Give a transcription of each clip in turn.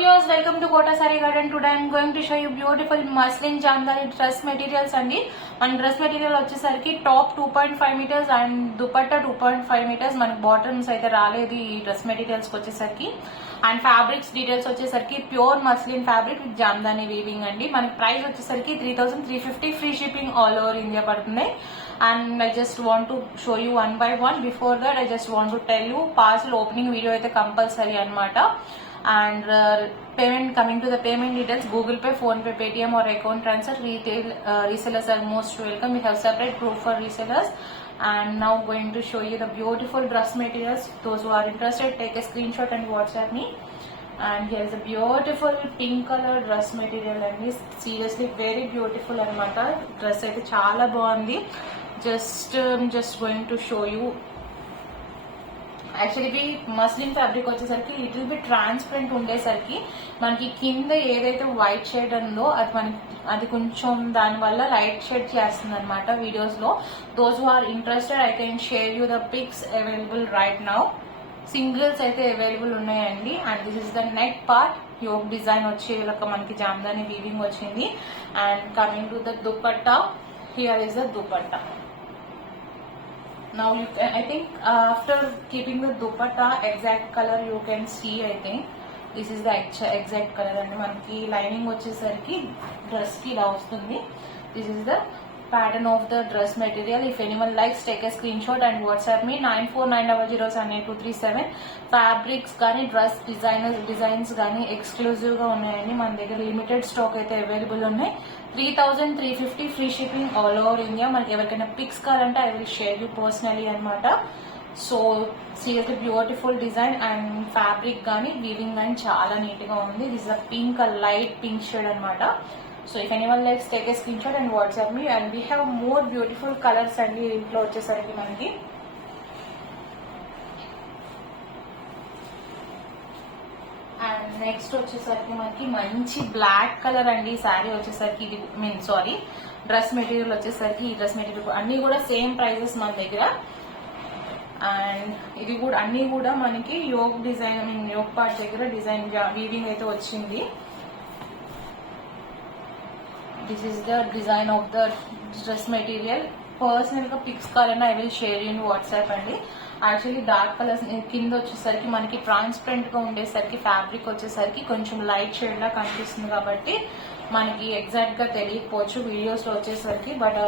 viewers, welcome to Kota Saree Garden. Today I am going to show you beautiful muslin jamdani dress materials andi. మన dress material వచ్చేసరికి top 2.5 metres and dupatta 2.5 metres. మనకి bottoms అయితే రాలేదు ఈ dress materials వచ్చేసరికి. And fabrics details వచ్చేసరికి pure muslin fabric with Jamdani weaving అండి. మనకి ప్రైస్ వచ్చేసరికి 3350, free shipping all over India పడుతుంది. And I just want to show you one by one. Before that I just want to tell you parcel opening video అయితే కంపల్సరీ అన్నమాట. And payment, coming to the payment details, Google Pay, Phone Pay, Paytm or account transfer. Retail resellers are most welcome. We have separate group for resellers. And now going to show you the beautiful dress materials. Those who are interested, take a screenshot and WhatsApp me. And here's a beautiful pink color dress material and is seriously very beautiful anamata. Dress aithe chaala bagundi. Just going to show you. Actually muslin fabric వచ్చేసరికి little bit transparent ఉండేసరికి మనకి కింద ఏదైతే white shade ఉందో అది కొంచెం దానివల్ల light shade చేస్తుంది అనమాట వీడియోస్ లో. Those who are interested I can share you the pics available right now. Singles అయితే అవైలబుల్ ఉన్నాయండి. And this is the neck part. Yoke design వచ్చి మనకి జామ్దాని వీవింగ్ వచ్చింది. And coming to the dupatta, here is the dupatta. Now you can, I think after keeping the dupatta exact color you can see, I think this is the exact color and manki lining vachesariki dress ki ila vastundi. This is the pattern of the dress material. If anyone likes, take a screenshot and WhatsApp me 9490078237. Fabrics gaani dress designs gaani exclusive ga unnayandi. మన దగ్గర limited stock అయితే available ఉన్నాయి. 3350, free shipping all over India. మనకి ఎవరికైనా pics కావాలంటే I will share you personally అనమాట. So seriously beautiful design and fabric కానీ weaving కానీ చాలా నీట్ గా ఉంది. This is a pink, light pink shade అనమాట. So if anyone likes, take a screenshot and WhatsApp me. And we have more beautiful colours అండి ఇంట్లో వచ్చేసరికి మనకి. అండ్ నెక్స్ట్ వచ్చేసరికి మనకి మంచి బ్లాక్ కలర్ అండి. శారీ వచ్చేసరికి ఇది డ్రెస్ మెటీరియల్ వచ్చేసరికి ఈ డ్రెస్ మెటీరియల్ అన్ని కూడా సేమ్ ప్రైజెస్ మన దగ్గర. అండ్ ఇది కూడా అన్ని కూడా మనకి యోగ్ డిజైన్, యోగ్ పార్ట్ దగ్గర డిజైన్ వీవింగ్ అయితే వచ్చింది. This is the design of the dress material. Personal గా పిక్స్ కావాలన్నా I will share in WhatsApp అండి. యాక్చువల్లీ డార్క్ కలర్స్ కింద వచ్చేసరికి మనకి ట్రాన్స్పరెంట్ గా ఉండేసరికి ఫ్యాబ్రిక్ వచ్చేసరికి కొంచెం లైట్ షేడ్ లా కనిపిస్తుంది కాబట్టి మనకి ఎగ్జాక్ట్ గా తెలియకపోవచ్చు వీడియోస్ లో వచ్చేసరికి. బట్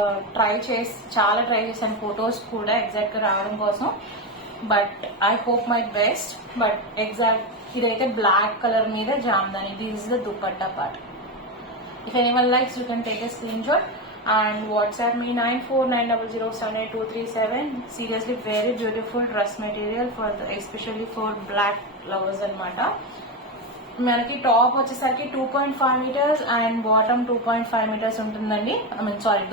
చాలా ట్రై చేశాను ఫొటోస్ కూడా ఎగ్జాక్ట్ గా రావడం కోసం. But I hope my best. But exact ఇదైతే బ్లాక్ కలర్ మీద Jamdani. This is the dupatta part. If anyone likes, you can take a screenshot and WhatsApp me 9490078237. Seriously very beautiful dress material for especially for black lovers anamata. మనకి టాప్ వచ్చేసరికి 2.5 metres and bottom 2.5 మీటర్స్ ఉంటుందండి.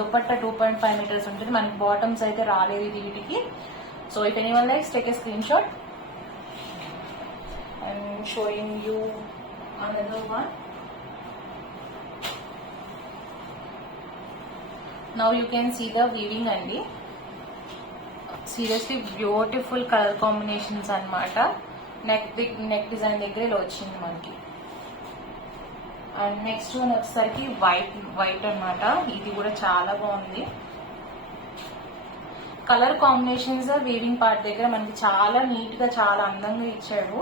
దుపట్టా 2.5 మీటర్స్ ఉంటుంది. మనకి bottoms అయితే రాలేదు వీటికి. So if anyone likes, take a screenshot. And showing you another one. Now you can see the weaving andi. Seriously beautiful color combinations anamata. Neck design దగ్గర ఇలా వచ్చింది మనకి. అండ్ నెక్స్ట్ వన్ వచ్చేసరికి వైట్ అన్నమాట. ఇది కూడా చాలా బాగుంది. కలర్ కాంబినేషన్స్ వీవింగ్ పార్ట్ దగ్గర మనకి చాలా నీట్ గా చాలా అందంగా ఇచ్చాడు.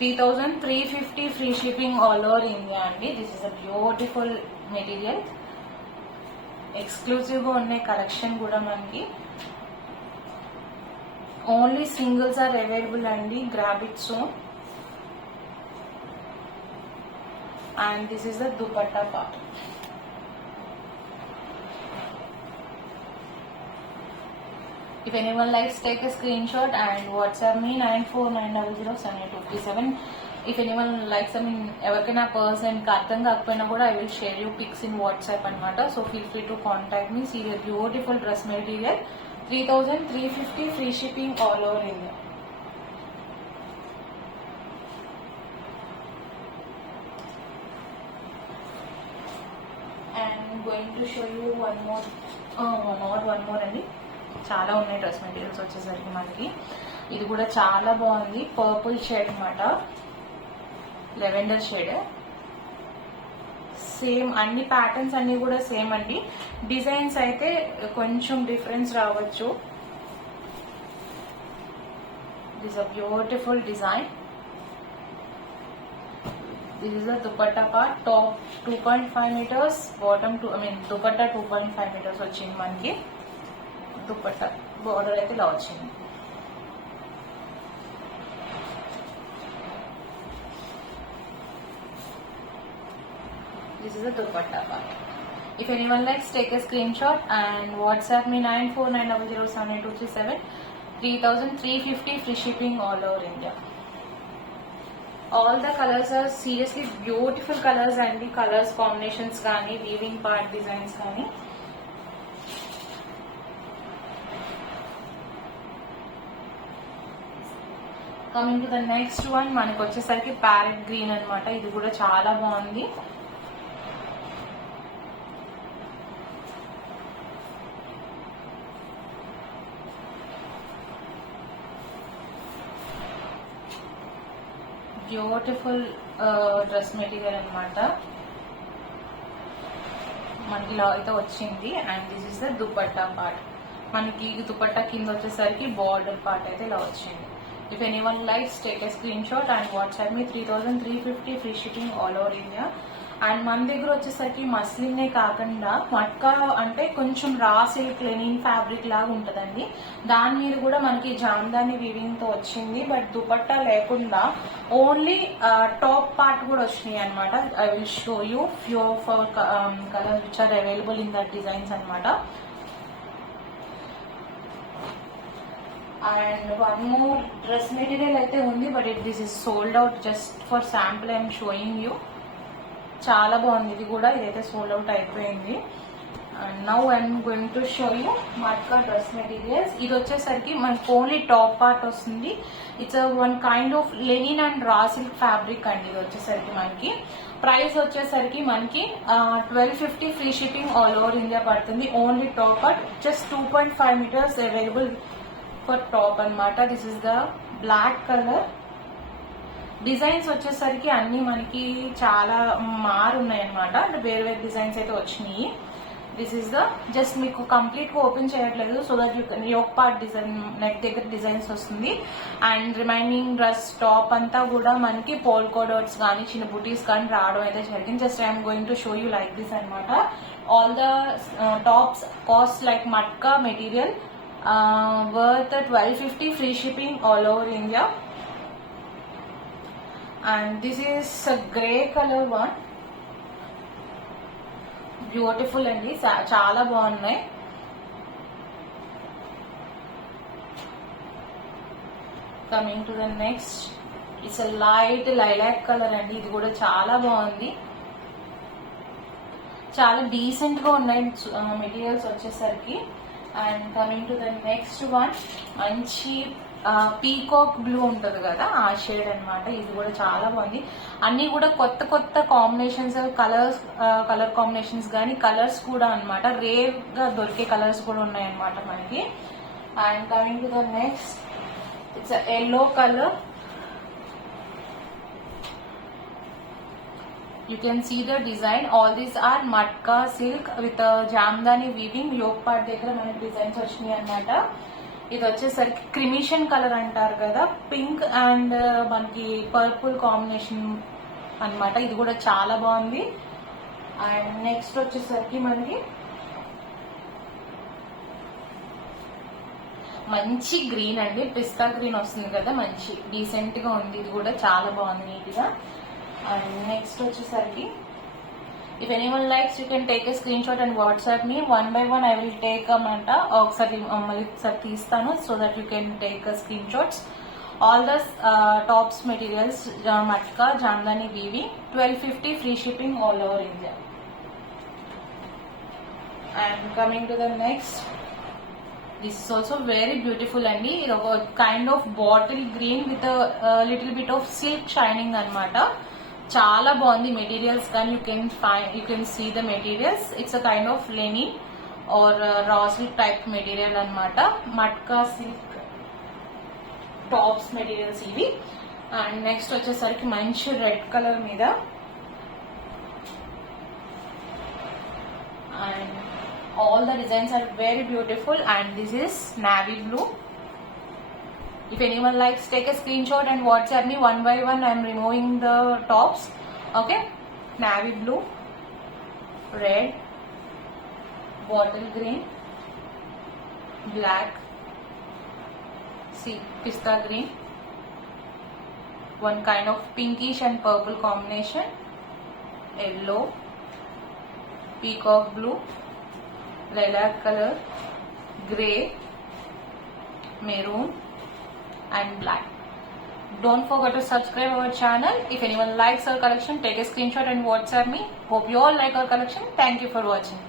3350, free shipping all over India అండి. This is a beautiful material. Exclusive గా ఉన్న కలెక్షన్ కూడా మనకి. ఓన్లీ సింగిల్స్ ఆర్ అవైలబుల్ అండి. Grab it soon. And this is the dupatta part. If anyone likes, take a screenshot and WhatsApp me 9490078237. If anyone likes, ఎవరికైనా person అర్థం కాకపోయినా కూడా I will share you pics in WhatsApp అనమాట. So feel free to contact me. Serious beautiful dress material. 3350, free shipping all over India. And going to show you one more అండి. చాలా ఉన్నాయి dress materials వచ్చేసరికి మనకి. ఇది కూడా చాలా బాగుంది. పర్పుల్ షేడ్ అనమాట. Lavender shade. సేమ్ అన్ని ప్యాటర్న్స్ అన్ని కూడా సేమ్ అండి. డిజైన్స్ అయితే కొంచెం డిఫరెన్స్ రావచ్చు. This a beautiful design. This is the dupatta part. Top 2.5 meters, bottom dupatta 2.5 meters వచ్చింది మనకి. దుపట్టా బోర్డర్ అయితే ఇలా వచ్చింది. This is a dupatta part. If anyone likes, take a screenshot and WhatsApp me 9490078237. 3,350 free shipping all over India. All the colors are seriously beautiful colors and the colors combinations gaani, weaving part designs gaani. Coming to the next one, మనకు వచ్చేసరికి parrot green అన్నమాట. ఇది కూడా చాలా బాగుంది. Beautiful dress material అన్నమాట. మనకి ఇలా అయితే వచ్చింది. And this is the dupatta పార్ట్. మనకి దుపట్టా కింద వచ్చేసరికి బార్డర్ పార్ట్ అయితే ఇలా వచ్చింది. If anyone likes, take a screenshot and WhatsApp me 3,350 free shipping all over India. And మన దగ్గర వచ్చేసరికి మస్లిన్నే కాకుండా మట్కా అంటే కొంచెం రా సిల్క్ లెనిన్ ఫ్యాబ్రిక్ లాగా ఉంటుందండి. దాని మీద కూడా మనకి జామ్దాని వీవింగ్ తో వచ్చింది. బట్ దుపట్టా లేకుండా ఓన్లీ టాప్ పార్ట్ కూడా వచ్చినాయి అనమాట. I will show you few of colours which are available in that designs అనమాట. And one more dress material అయితే ఉంది, but this is sold out. Just for sample I'm showing you. చాలా బాగుంది ఇది కూడా. ఇదైతే సోల్డ్ అవుట్ అయిపోయింది. And now I'm going to show you matka dress materials. ఇది వచ్చేసరికి మనకి ఓన్లీ టాప్ పార్ట్ వస్తుంది. It's one kind of linen and raw silk fabric అండి. ఇది వచ్చేసరికి మనకి ప్రైస్ వచ్చేసరికి మనకి 1250 free shipping all over India పడుతుంది. Only top part. Just 2.5 meters available for top అనమాట. This is the black colour. Designs వచ్చేసరికి అన్ని మనకి చాలా మారున్నాయి అనమాట. అంటే వేరే వేరే డిజైన్స్ అయితే వచ్చినాయి. దిస్ ఇస్ ద జస్ట్ మీకు కంప్లీట్ గా ఓపెన్ చేయట్లేదు, so that you yoke part design neck దగ్గర డిజైన్స్ వస్తుంది. అండ్ రిమైనింగ్ డ్రెస్ టాప్ అంతా కూడా మనకి పోల్కో డాట్స్ కానీ చిన్న బుటీస్ కానీ రావడం అయితే జరిగింది. Just I'm going to show you like this అనమాట. All the tops cost like matka material worth 1250 free shipping all over India. And this is a grey color one. Beautiful అండి, చాలా బాగున్నాయి. Coming to the next, it's a light lilac colour అండి. ఇది కూడా చాలా బాగుంది. చాలా డీసెంట్ గా ఉన్నాయి మెటీరియల్స్ వచ్చేసరికి. And coming to the next one, మంచి పీకాక్ బ్లూ ఉంటది కదా, ఆ షేడ్ అనమాట. ఇది కూడా చాలా బాగుంది. అన్ని కూడా కొత్త కొత్త కాంబినేషన్స్, కలర్ కాంబినేషన్స్ కానీ కలర్స్ కూడా అనమాట. రేర్ గా దొరికే కలర్స్ కూడా ఉన్నాయి అనమాట మనకి. And coming to the next, it's yellow colour. You can see the design. All these are matka silk with jamdani weaving. Yoke part దగ్గర మనకి డిజైన్స్ వచ్చినాయి అన్నమాట. ఇది వచ్చేసరికి క్రిమిషన్ కలర్ అంటారు కదా, పింక్ అండ్ మనకి పర్పుల్ కాంబినేషన్ అన్నమాట. ఇది కూడా చాలా బాగుంది. అండ్ నెక్స్ట్ వచ్చేసరికి మనకి మంచి గ్రీన్ అండి, పిస్తా గ్రీన్ వస్తుంది కదా, మంచి డీసెంట్ గా ఉంది. ఇది కూడా చాలా బాగుంది నీట్ గా. అండ్ నెక్స్ట్ వచ్చేసరికి, if anyone likes you can take a screenshot and WhatsApp me. 1 by 1 I will take అన్నమాట. ఒకసారి మళ్ళీ తీస్తాను, so that you can take screenshots. All the tops materials matka jamdani వీవి, 1250 free shipping all over India. And coming to the next, this is also very beautiful అండి. ఇది ఒక kind of bottle green with little bit of silk shining అనమాట. చాలా బాగుంది materials కానీ you can see the materials. It's a kind of linen or raw silk type material అనమాట. Matka silk tops materials ఇవి. And next వచ్చేసరికి మంచి red colour మీద, and all the designs are very beautiful, and this is navy blue. If anyone likes, take a screenshot and WhatsApp me one by one. I am removing the tops. Okay, navy blue, red, bottle green, black, see pista green, one kind of pinkish and purple combination, yellow, peacock blue, lilac color, grey, maroon and black. Don't forget to subscribe our channel. If anyone likes our collection, take a screenshot and WhatsApp me. Hope you all like our collection. Thank you for watching.